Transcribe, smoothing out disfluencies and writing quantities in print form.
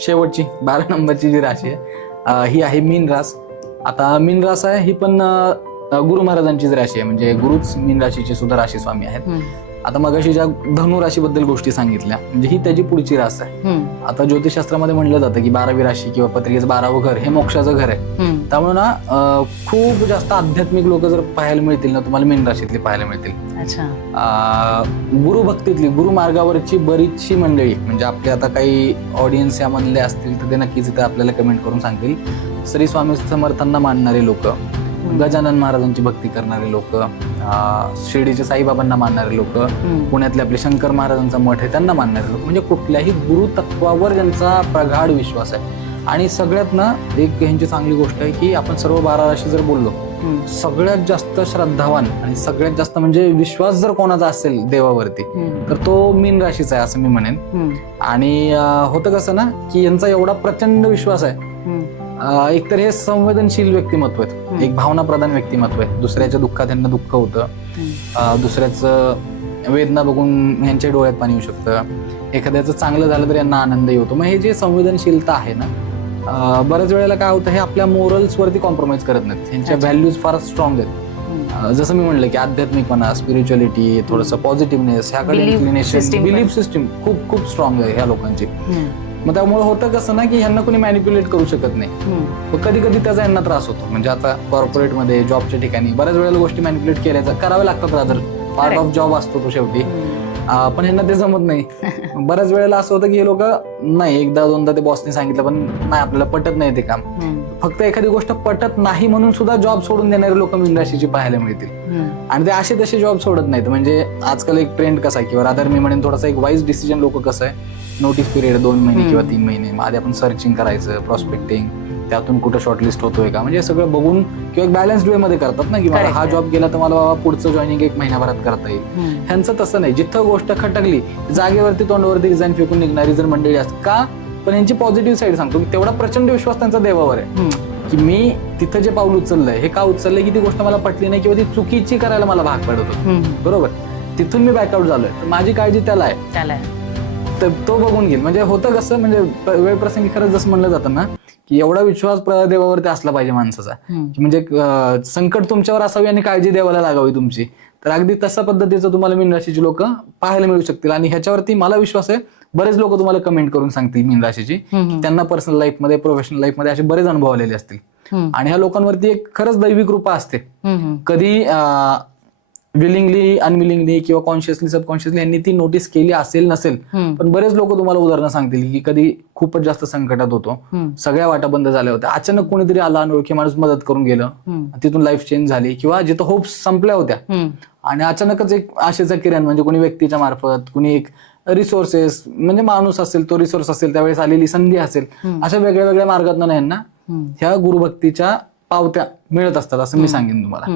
शेवटची 12 नंबरची जी राशी आहे ही आहे मीन रास. आता मीन रास आहे ही पण गुरु महाराजांचीच राशी आहे, म्हणजे गुरुच मीन राशीचे सुद्धा राशी स्वामी आहेत. आता मगाशी ज्या धनु राशीबद्दल गोष्टी सांगितल्या, म्हणजे ही त्याची पुढची रास आहे. आता ज्योतिषशास्त्रामध्ये म्हणलं जातं की 12वी राशी किंवा पत्रिकेचं 12वं घर हे मोक्षाचं घर आहे. त्यामुळे ना खूप जास्त आध्यात्मिक लोक जर पाहायला मिळतील ना तुम्हाला मीन राशीतली पाहायला मिळतील. गुरु भक्तीतली, गुरु मार्गावरची बरीचशी मंडळी, म्हणजे आपले आता काही ऑडियन्स यामधले असतील तर ते नक्कीच इथे आपल्याला कमेंट करून सांगतील. श्री स्वामी समर्थांना मानणारे लोक, गजानन महाराजांची भक्ती करणारे लोक, शिर्डीचे साईबाबांना मानणारे लोक, पुण्यातले आपले शंकर महाराजांचा मठ आहे त्यांना मानणारे लोक, म्हणजे कुठल्याही गुरु तत्वावर ज्यांचा प्रगाढ विश्वास आहे. आणि सगळ्यात ना एक ह्यांची चांगली गोष्ट आहे की आपण सर्व 12 राशी जर बोललो, सगळ्यात जास्त श्रद्धावान आणि सगळ्यात जास्त म्हणजे विश्वास जर कोणाचा असेल देवावरती तर तो मीन राशीचा आहे असं मी म्हणेन. आणि होतं कसं ना की यांचा एवढा प्रचंड विश्वास आहे, एकतर हे संवेदनशील व्यक्तिमत्व आहेत, एक भावनाप्रधान व्यक्तिमत्व आहे. दुसऱ्याच्या दुःखात त्यांना दुःख होतं, दुसऱ्याचं वेदना बघून यांच्या डोळ्यात पाणी येऊ शकतं, एखाद्याचं चांगलं झालं तर यांना आनंदही होतो. मग हे जे संवेदनशीलता आहे ना, बऱ्याच वेळेला काय होतं, हे आपल्या मोरल्स वरती कॉम्प्रोमाइज करत नाहीत, ह्यांच्या व्हॅल्यूज फार स्ट्रॉंग आहेत. जसं मी म्हणलं की आध्यात्मिकपणा, स्पिरिच्युअलिटी, थोडंसं पॉझिटिव्हनेस, ह्याकडे इन्क्लिनेशन, बिलीफ सिस्टीम खूप खूप स्ट्रॉंग आहे ह्या लोकांची. मग त्यामुळे होतं कसं ना की ह्यांना कोणी मॅनिप्युलेट करू शकत नाही. कधी कधी त्याचा यांना त्रास होतो, म्हणजे आता कॉर्पोरेटमध्ये, जॉबच्या ठिकाणी बऱ्याच वेळेला गोष्टी मॅनिप्युलेट कराव्या लागतात, रादर पार्ट ऑफ जॉब असतो तो शेवटी. पण ह्यांना ते जमत नाही. बऱ्याच वेळेला असं होतं की हे लोक नाही, एकदा दोनदा ते बॉसने सांगितलं पण नाही, आपल्याला पटत नाही ते काम. फक्त एखादी गोष्ट पटत नाही म्हणून सुद्धा जॉब सोडून देणारे लोक मीन राशीची पाहायला मिळतील. आणि ते असे तसे जॉब सोडत नाहीत. म्हणजे आजकाल एक ट्रेंड कसा आहे, किंवा रादर मी म्हणेन थोडासा एक वाईज डिसिजन लोक कसं आहे, नोटीस पिरियड 2 महिने किंवा 3 महिने, मग आधी आपण सर्चिंग करायचं, प्रॉस्पेक्टिंग, त्यातून कुठं शॉर्टलिस्ट होतोय का, म्हणजे सगळं बघून किंवा एक बॅलन्स्ड वे मध्ये करतात ना, की मला हा जॉब गेला तर मला बाबा पुढचं जॉईनिंग 1 महिन्याभरात करता येईल. ह्यांचं तसं नाही, जिथं गोष्ट खटकली जागेवरती तोंडावरती रिझाईन फेकून निघणारी जर मंडळी असते का, पण यांची पॉझिटिव्ह साईड सांगतो की तेवढा प्रचंड विश्वास त्यांचा देवावर आहे की मी तिथं जे पाऊल उचललंय हे का उचललंय की ती गोष्ट मला पटली नाही किंवा ती चुकीची करायला मला भाग पडत होतं, बरोबर, तिथून मी बॅकआउट झालोय, तर माझी काळजी त्याला आहे, तर तो बघून घेईल. म्हणजे होतं कसं, म्हणजे वेळ प्रसंगी खरंच जसं म्हणलं जातं ना की एवढा विश्वास देवावरती असला पाहिजे माणसाचा, म्हणजे संकट तुमच्यावर असावी आणि काळजी देवाला लागावी तुमची. तर अगदी तशा पद्धतीचं तुम्हाला मीन राशीची लोक पाहायला मिळू शकतील. आणि ह्याच्यावरती मला विश्वास आहे बरेच लोक तुम्हाला कमेंट करून सांगतील मीन राशीची, त्यांना पर्सनल लाईफमध्ये, प्रोफेशनल लाईफमध्ये असे बरेच अनुभव आलेले असतील. आणि ह्या लोकांवरती एक खरंच दैवी कृपा असते. कधी विलिंगली, अनविलिंगली किंवा कॉन्शियसली, सबकॉन्शियसली यांनी ती नोटीस केली असेल नसेल, पण बरेच लोक तुम्हाला उदाहरणं सांगतील की कधी खूपच जास्त संकटात होतो, सगळ्या वाटा बंद झाल्या होत्या, अचानक कोणीतरी आला, अनोळखी माणूस मदत करून गेलं, तिथून लाईफ चेंज झाली, किंवा जिथं होप्स संपल्या होत्या आणि अचानकच एक आशेचा किरण, म्हणजे कोणी व्यक्तीच्या मार्फत, कुणी एक रिसोर्सेस, म्हणजे माणूस असेल, तो रिसोर्स असेल, त्यावेळेस आलेली संधी असेल, अशा वेगळ्या वेगळ्या मार्गातून यांना ह्या गुरुभक्तीच्या पावत्या मिळत असतात असं मी सांगेन तुम्हाला.